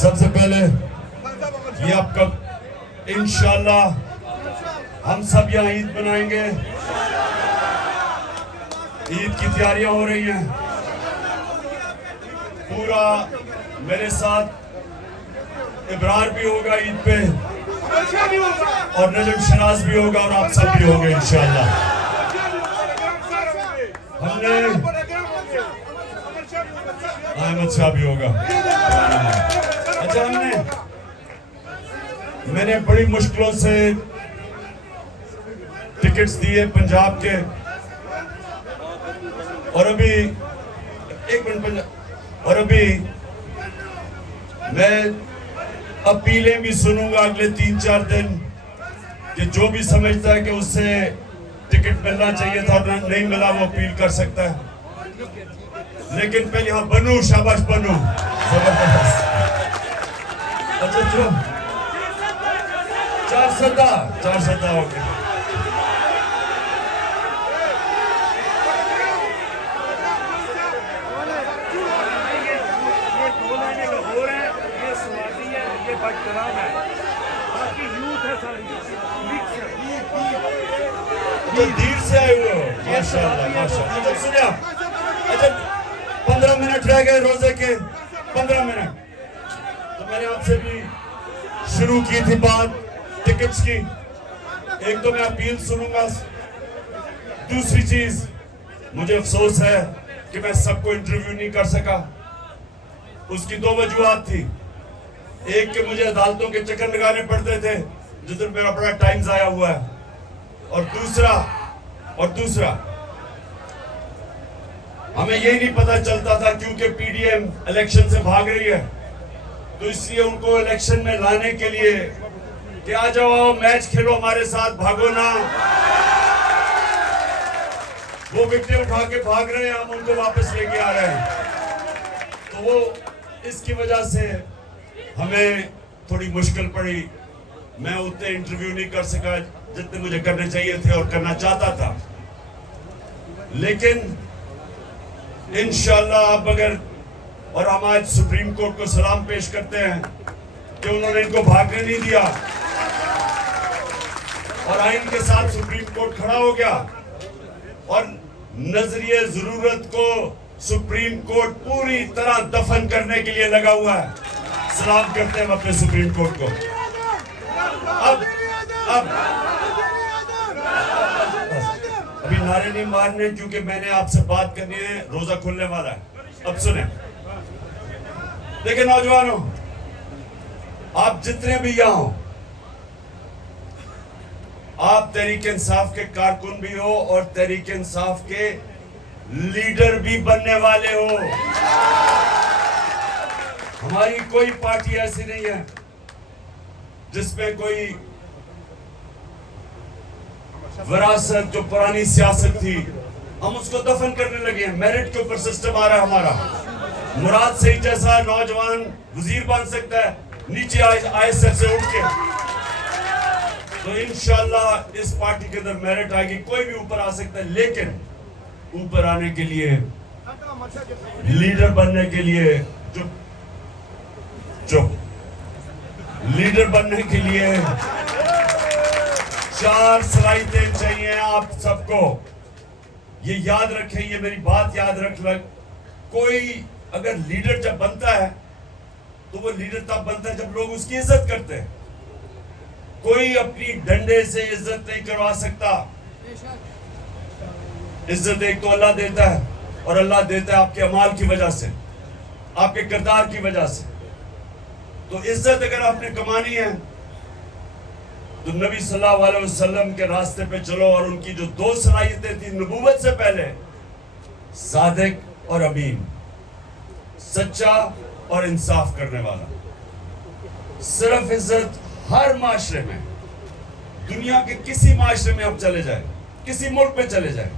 سب سے پہلے یہ آپ کا انشاءاللہ ہم سب یہاں عید منائیں گے. عید کی تیاریاں ہو رہی ہیں. پورا میرے ساتھ ابرار بھی ہوگا عید پہ اور نجم شناز بھی ہوگا اور آپ سب بھی ہوگے انشاءاللہ. ہم نے احمد شاہ بھی ہوگا. اچھا میں نے بڑی مشکلوں سے ٹکٹس دیے پنجاب کے اور ابھی میں اپیلیں بھی سنوں گا اگلے 3-4 دن کہ جو بھی سمجھتا ہے کہ اس سے ٹکٹ ملنا چاہیے تھا اور نہیں ملا وہ اپیل کر سکتا ہے. لیکن پہلے ہاں بنو شاباش بنو زبردست. اچھا جو 400 ہو گئے. دیر سے آئے ہوئے ہو ماشاءاللہ ماشاءاللہ. اچھا سنیں آپ, اچھا 15 منٹ رہ گئے روزے کے, 15 منٹ. تو میں نے آپ سے بھی شروع کی تھی بات ٹکٹس کی. ایک تو میں اپیل سنوں گا. دوسری چیز مجھے افسوس ہے کہ میں سب کو انٹرویو نہیں کر سکا. اس کی 2 وجوہات تھی. ایک کہ مجھے عدالتوں کے چکر لگانے پڑتے تھے جس میں میرا بڑا ٹائم ضائع ہوا ہے, اور دوسرا ہمیں یہی نہیں پتا چلتا تھا کیونکہ پی ڈی ایم الیکشن سے بھاگ رہی ہے, تو اس لیے ان کو الیکشن میں لانے کے لیے کہ آ جاؤ میچ کھیلو ہمارے ساتھ, بھاگو نا. وہ وکٹیں اٹھا کے بھاگ رہے ہیں, ہم ان کو واپس لے کے آ رہے ہیں. تو وہ اس کی وجہ سے ہمیں تھوڑی مشکل پڑی. میں اتنے انٹرویو نہیں کر سکا جتنے مجھے کرنے چاہیے تھے اور کرنا چاہتا تھا. لیکن انشاءاللہ اب اگر, اور ہم آج سپریم کورٹ کو سلام پیش کرتے ہیں کہ انہوں نے ان کو بھاگنے نہیں دیا اور آئین کے ساتھ سپریم کورٹ کھڑا ہو گیا اور نظریہ ضرورت کو سپریم کورٹ پوری طرح دفن کرنے کے لیے لگا ہوا ہے. سلام کرتے ہیں ہم اپنے سپریم کورٹ کو. ابھی نعرے نہیں مارنے کیونکہ میں نے آپ سے بات کرنی ہے, روزہ کھلنے والا ہے. اب سنیں, دیکھیں نوجوانوں, آپ جتنے بھی یہاں ہو, آپ تحریک انصاف کے کارکن بھی ہو اور تحریک انصاف کے لیڈر بھی بننے والے ہو. ہماری کوئی پارٹی ایسی نہیں ہے جس میں کوئی وراثت جو پرانی سیاست تھی ہم اس کو دفن کرنے لگے ہیں. میرٹ کے اوپر سسٹم آ رہا ہے ہمارا. مراد سعید جیسا نوجوان وزیر بن سکتا ہے نیچے ISF سے اٹھ کے. تو انشاءاللہ اس پارٹی کے اندر میرٹ آئے گی, کوئی بھی اوپر آ سکتا ہے. لیکن اوپر آنے کے لیے, لیڈر بننے کے لیے, لیڈر بننے کے لیے 4 صلاحیتیں چاہیے آپ سب کو. یہ یاد رکھیں, یہ میری بات یاد رکھ لیں. کوئی اگر لیڈر جب بنتا ہے تو وہ لیڈر تب بنتا ہے جب لوگ اس کی عزت کرتے ہیں. کوئی اپنی ڈنڈے سے عزت نہیں کروا سکتا. عزت ایک تو اللہ دیتا ہے, اور اللہ دیتا ہے آپ کے اعمال کی وجہ سے, آپ کے کردار کی وجہ سے. تو عزت اگر آپ نے کمانی ہے تو نبی صلی اللہ علیہ وسلم کے راستے پہ چلو. اور ان کی جو 2 صلاحیتیں تھیں نبوت سے پہلے, صادق اور امین, سچا اور انصاف کرنے والا. صرف عزت ہر معاشرے میں, دنیا کے کسی معاشرے میں آپ چلے جائیں, کسی ملک میں چلے جائیں,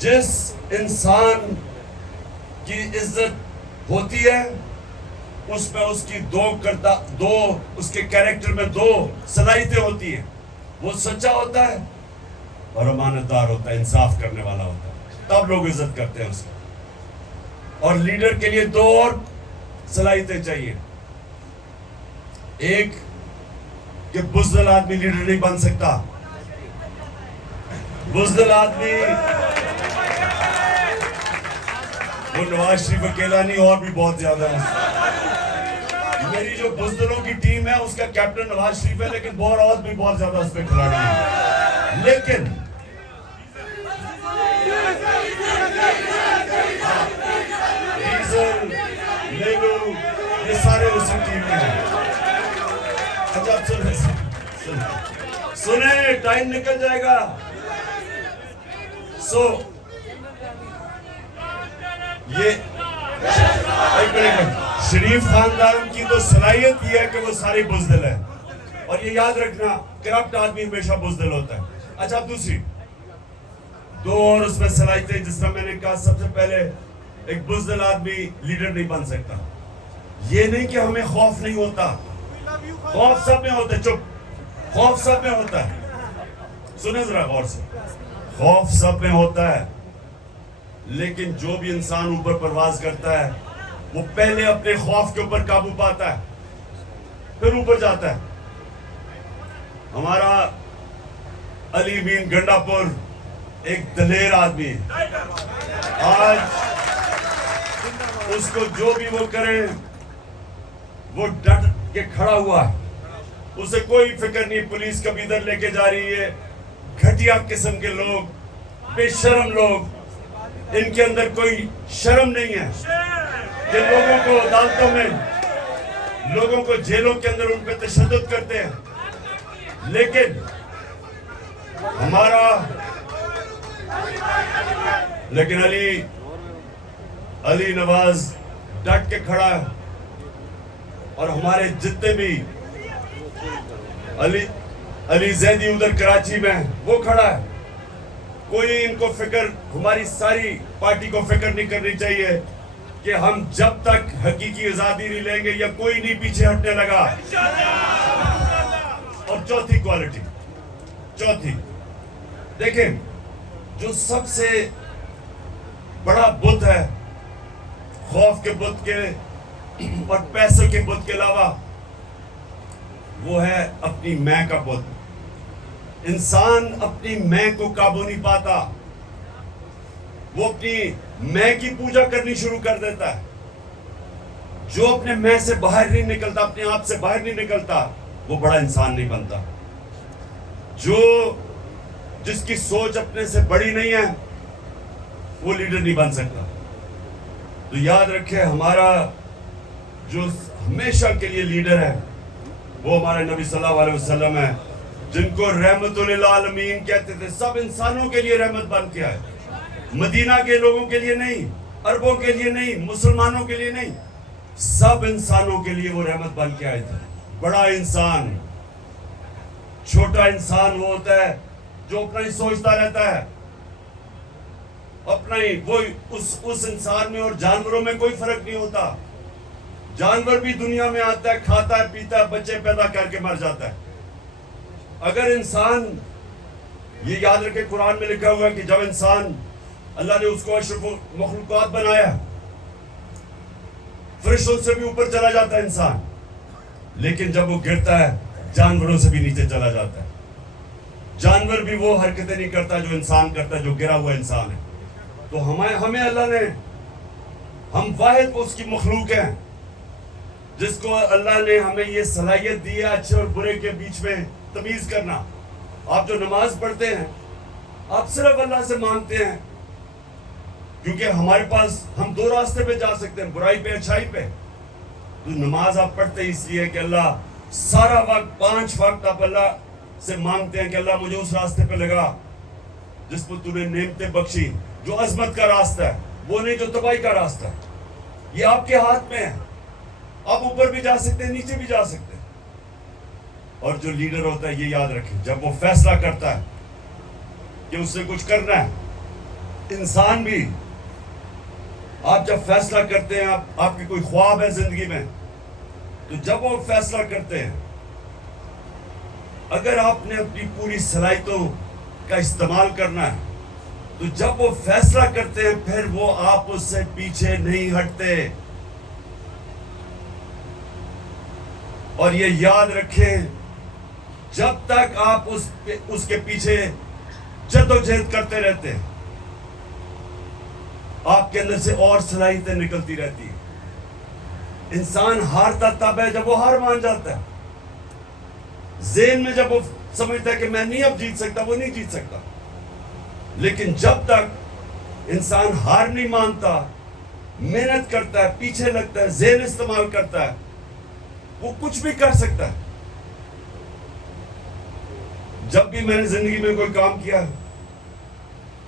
جس انسان کی عزت ہوتی ہے اس میں اس کی اس کے کیریکٹر میں 2 صلاحیتیں ہوتی ہیں. وہ سچا ہوتا ہے اور امانتدار ہوتا ہے, انصاف کرنے والا ہوتا ہے. تب لوگ عزت کرتے ہیں اس کو. اور لیڈر کے لیے 2 اور صلاحیتیں چاہیے. ایک کہ بزدل آدمی لیڈر نہیں بن سکتا. بزدل آدمی وہ نواز شریف اکیلا نہیں، اور بھی بہت زیادہ ہے. میری جو بزدلوں کی ٹیم ہے اس کا کیپٹن نواز شریف ہے، لیکن اور بھی بہت زیادہ اس پہ کھلاڑی ہیں. لیکن ڈیزل، نیلو، یہ سارے اسی ٹیم میں ہیں. اچھا سنیں، ٹائم نکل جائے گا. یہ شریف خاندان کی تو صلاحیت یہ ہے کہ وہ سارے بزدل ہیں، اور یہ یاد رکھنا کرپٹ آدمی ہمیشہ بزدل ہوتا ہے. اچھا دوسری دو اور اس میں صلاحیتیں، جس طرح میں نے کہا سب سے پہلے ایک بزدل آدمی لیڈر نہیں بن سکتا. یہ نہیں کہ ہمیں خوف نہیں ہوتا، خوف سب میں ہوتا ہے. چپ، خوف سب میں ہوتا ہے. سنیں ذرا غور سے، خوف سب میں ہوتا ہے، لیکن جو بھی انسان اوپر پرواز کرتا ہے وہ پہلے اپنے خوف کے اوپر قابو پاتا ہے، پھر اوپر جاتا ہے. ہمارا علی امین گنڈا پور ایک دلیر آدمی ہے. آج اس کو جو بھی وہ کرے وہ ڈٹ کے کھڑا ہوا ہے. اسے کوئی فکر نہیں پولیس کبھی ادھر لے کے جا رہی ہے. گھٹیا قسم کے لوگ، بے شرم لوگ، ان کے اندر کوئی شرم نہیں ہے کہ لوگوں کو عدالتوں میں، لوگوں کو جیلوں کے اندر ان پہ تشدد کرتے ہیں. لیکن علی نواز ڈٹ کے کھڑا ہے، اور ہمارے جتنے بھی علی زیدی ادھر کراچی میں وہ کھڑا ہے. کوئی ان کو فکر، ہماری ساری پارٹی کو فکر نہیں کرنی چاہیے کہ ہم جب تک حقیقی آزادی نہیں لیں گے یا کوئی نہیں پیچھے ہٹنے لگا. اور چوتھی کوالٹی، دیکھیں جو سب سے بڑا بت ہے خوف کے بت کے اور پیسوں کے بت کے علاوہ، وہ ہے اپنی میں کا بت. انسان اپنی میں کو قابو نہیں پاتا، وہ اپنی میں کی پوجا کرنی شروع کر دیتا ہے. جو اپنے میں سے باہر نہیں نکلتا، اپنے آپ سے باہر نہیں نکلتا، وہ بڑا انسان نہیں بنتا. جس کی سوچ اپنے سے بڑی نہیں ہے وہ لیڈر نہیں بن سکتا. تو یاد رکھے، ہمارا جو ہمیشہ کے لیے لیڈر ہے وہ ہمارے نبی صلی اللہ علیہ وسلم ہے، جن کو رحمت للعالمین کہتے تھے. سب انسانوں کے لیے رحمت بن کے آئے، مدینہ کے لوگوں کے لیے نہیں، عربوں کے لیے نہیں، مسلمانوں کے لیے نہیں، سب انسانوں کے لیے وہ رحمت بن کے آئے تھے. بڑا انسان، چھوٹا انسان وہ ہوتا ہے جو اپنا ہی سوچتا رہتا ہے، اپنا ہی. وہ اس انسان میں اور جانوروں میں کوئی فرق نہیں ہوتا. جانور بھی دنیا میں آتا ہے، کھاتا ہے، پیتا ہے، بچے پیدا کر کے مر جاتا ہے. اگر انسان، یہ یاد رکھے قرآن میں لکھا ہوا ہے کہ جب انسان، اللہ نے اس کو اشرف مخلوقات بنایا، فرشتوں سے بھی اوپر چلا جاتا ہے انسان، لیکن جب وہ گرتا ہے جانوروں سے بھی نیچے چلا جاتا ہے. جانور بھی وہ حرکتیں نہیں کرتا جو انسان کرتا ہے، جو گرا ہوا انسان ہے. تو ہمیں اللہ نے، ہم واحد اس کی مخلوق ہیں جس کو اللہ نے ہمیں یہ صلاحیت دی ہے اچھے اور برے کے بیچ میں تمیز کرنا. آپ جو نماز پڑھتے ہیں آپ صرف اللہ سے مانگتے ہیں، کیونکہ ہمارے پاس، ہم دو راستے پہ جا سکتے ہیں، برائی پہ، اچھائی پہ. تو نماز آپ پڑھتے اس لیے کہ اللہ سارا وقت، 5 وقت آپ اللہ سے مانگتے ہیں کہ اللہ مجھے اس راستے پہ لگا جس پر تو نے نعمتیں بخشی، جو عظمت کا راستہ ہے، وہ نہیں جو تباہی کا راستہ ہے. یہ آپ کے ہاتھ میں ہے، آپ اوپر بھی جا سکتے ہیں، نیچے بھی جا سکتے ہیں. اور جو لیڈر ہوتا ہے، یہ یاد رکھیں، جب وہ فیصلہ کرتا ہے کہ اس سے کچھ کرنا ہے، انسان بھی، آپ جب فیصلہ کرتے ہیں، آپ کی کوئی خواب ہے زندگی میں، تو جب وہ فیصلہ کرتے ہیں، اگر آپ نے اپنی پوری صلاحیتوں کا استعمال کرنا ہے، تو جب وہ فیصلہ کرتے ہیں پھر وہ آپ اس سے پیچھے نہیں ہٹتے. اور یہ یاد رکھیں جب تک آپ اس کے پیچھے جدوجہد کرتے رہتے ہیں آپ کے اندر سے اور صلاحیتیں نکلتی رہتی ہیں. انسان ہارتا تب ہے جب وہ ہار مان جاتا ہے. ذہن میں جب وہ سمجھتا ہے کہ میں نہیں اب جیت سکتا, وہ نہیں جیت سکتا. لیکن جب تک انسان ہار نہیں مانتا, محنت کرتا ہے, پیچھے لگتا ہے, ذہن استعمال کرتا ہے, وہ کچھ بھی کر سکتا ہے. جب بھی میں نے زندگی میں کوئی کام کیا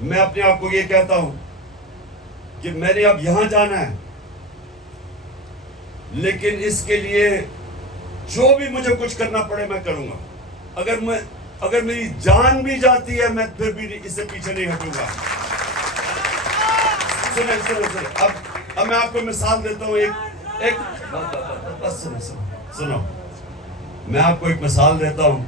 میں اپنے آپ کو یہ کہتا ہوں کہ میں نے اب یہاں جانا ہے, لیکن اس کے لیے جو بھی مجھے کچھ کرنا پڑے میں کروں گا. اگر میری جان بھی جاتی ہے میں پھر بھی اس سے پیچھے نہیں ہٹوں گا. سنیں اب میں آپ کو مثال دیتا ہوں. سنو, میں آپ کو ایک مثال دیتا ہوں,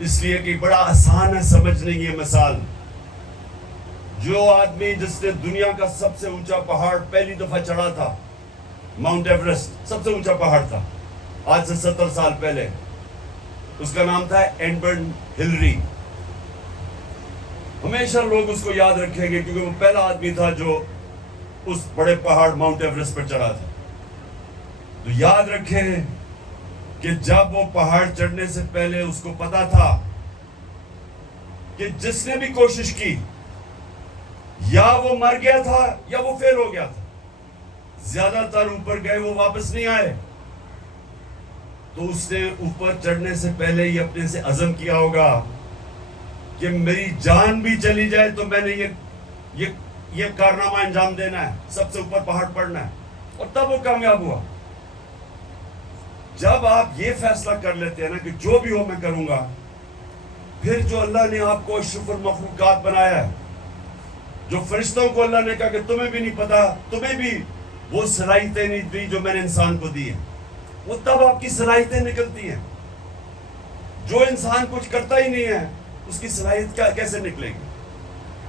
اس لیے کہ بڑا آسان ہے سمجھنے کی یہ مثال. جو آدمی جس نے دنیا کا سب سے اونچا پہاڑ پہلی دفعہ چڑھا تھا, ماؤنٹ ایورسٹ سب سے اونچا پہاڑ تھا آج سے 70 سال پہلے, اس کا نام تھا ایڈمنڈ ہلری. ہمیشہ لوگ اس کو یاد رکھیں گے کیونکہ وہ پہلا آدمی تھا جو اس بڑے پہاڑ ماؤنٹ ایورسٹ پر چڑھا تھا. تو یاد رکھیں کہ جب وہ پہاڑ چڑھنے سے پہلے اس کو پتا تھا کہ جس نے بھی کوشش کی یا وہ مر گیا تھا یا وہ فیل ہو گیا تھا. زیادہ تر اوپر گئے وہ واپس نہیں آئے. تو اس نے اوپر چڑھنے سے پہلے یہ اپنے سے عزم کیا ہوگا کہ میری جان بھی چلی جائے تو میں نے یہ کارنامہ انجام دینا ہے, سب سے اوپر پہاڑ پڑنا ہے. اور تب وہ کامیاب ہوا. جب آپ یہ فیصلہ کر لیتے ہیں نا کہ جو بھی ہو میں کروں گا, پھر جو اللہ نے آپ کو اشرف المخلوقات بنایا ہے, جو فرشتوں کو اللہ نے کہا کہ تمہیں بھی نہیں پتا, تمہیں بھی وہ صلاحیتیں نہیں دی جو میں نے انسان کو دی ہیں, وہ تب آپ کی صلاحیتیں نکلتی ہیں. جو انسان کچھ کرتا ہی نہیں ہے اس کی صلاحیت کیسے نکلے گی؟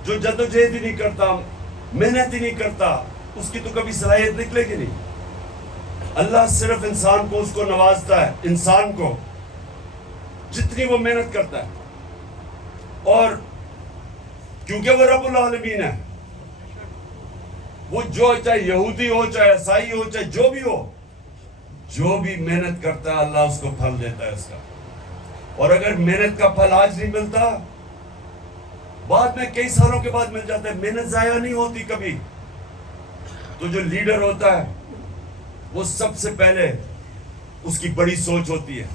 جو جدوجہد ہی نہیں کرتا, محنت ہی نہیں کرتا, اس کی تو کبھی صلاحیت نکلے گی نہیں. اللہ صرف انسان کو اس کو نوازتا ہے, انسان کو جتنی وہ محنت کرتا ہے. اور کیونکہ وہ رب العالمین ہے, وہ جو چاہے یہودی ہو, چاہے عیسائی ہو, چاہے جو بھی ہو, جو بھی محنت کرتا ہے اللہ اس کو پھل دیتا ہے اس کا. اور اگر محنت کا پھل آج نہیں ملتا, بعد میں کئی سالوں کے بعد مل جاتا ہے. محنت ضائع نہیں ہوتی کبھی. تو جو لیڈر ہوتا ہے وہ سب سے پہلے اس کی بڑی سوچ ہوتی ہے,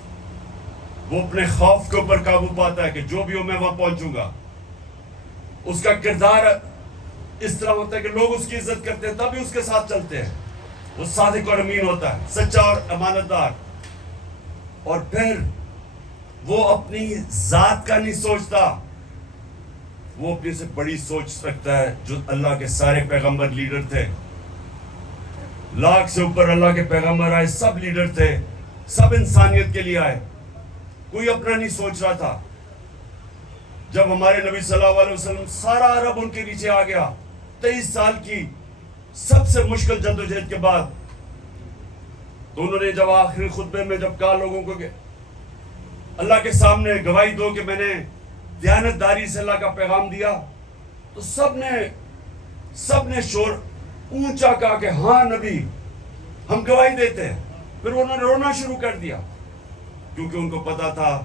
وہ اپنے خوف کے اوپر قابو پاتا ہے کہ جو بھی ہو میں وہاں پہنچوں گا. اس کا کردار اس طرح ہوتا ہے کہ لوگ اس کی عزت کرتے ہیں تبھی اس کے ساتھ چلتے ہیں. وہ صادق اور امین ہوتا ہے, سچا اور امانت دار. اور پھر وہ اپنی ذات کا نہیں سوچتا, وہ اپنی سے بڑی سوچ رکھتا ہے. جو اللہ کے سارے پیغمبر لیڈر تھے, لاکھ سے اوپر اللہ کے پیغمبر آئے, سب لیڈر تھے, سب انسانیت کے لیے آئے, کوئی اپنا نہیں سوچ رہا تھا. جب ہمارے نبی صلی اللہ علیہ وسلم سارا عرب ان کے نیچے آ گیا, 23 سال کی سب سے مشکل جدوجہد کے بعد, تو انہوں نے جب آخری خطبے میں جب کہا لوگوں کو کہ اللہ کے سامنے گواہی دو کہ میں نے دیانتداری سے اللہ کا پیغام دیا, تو سب نے شور اونچا کہا کہ ہاں نبی ہم گواہی دیتے ہیں. پھر انہوں نے رونا شروع کر دیا کیونکہ ان کو پتا تھا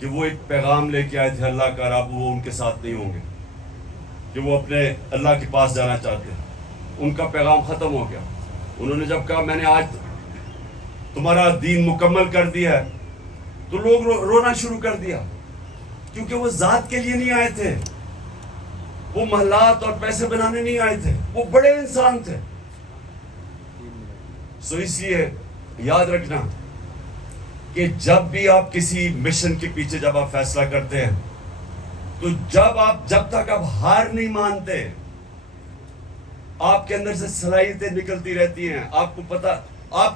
کہ وہ ایک پیغام لے کے آئے تھے اللہ کا, رب وہ ان کے ساتھ نہیں ہوں گے, کہ وہ اپنے اللہ کے پاس جانا چاہتے ہیں. ان کا پیغام ختم ہو گیا. انہوں نے جب کہا میں نے آج تمہارا دین مکمل کر دیا ہے, تو لوگ رونا شروع کر دیا کیونکہ وہ ذات کے لیے نہیں آئے تھے, وہ محلات اور پیسے بنانے نہیں آئے تھے, وہ بڑے انسان تھے. سو اس لیے یاد رکھنا کہ جب بھی آپ کسی مشن کے پیچھے جب آپ فیصلہ کرتے ہیں, تو جب تک آپ ہار نہیں مانتے, آپ کے اندر سے صلاحیتیں نکلتی رہتی ہیں. آپ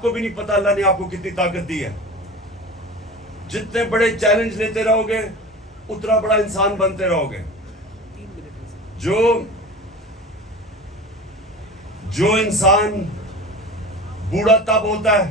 کو بھی نہیں پتا اللہ نے آپ کو کتنی طاقت دی ہے. جتنے بڑے چیلنج لیتے رہو گے اتنا بڑا انسان بنتے رہو گے. جو انسان بوڑھا تب ہوتا ہے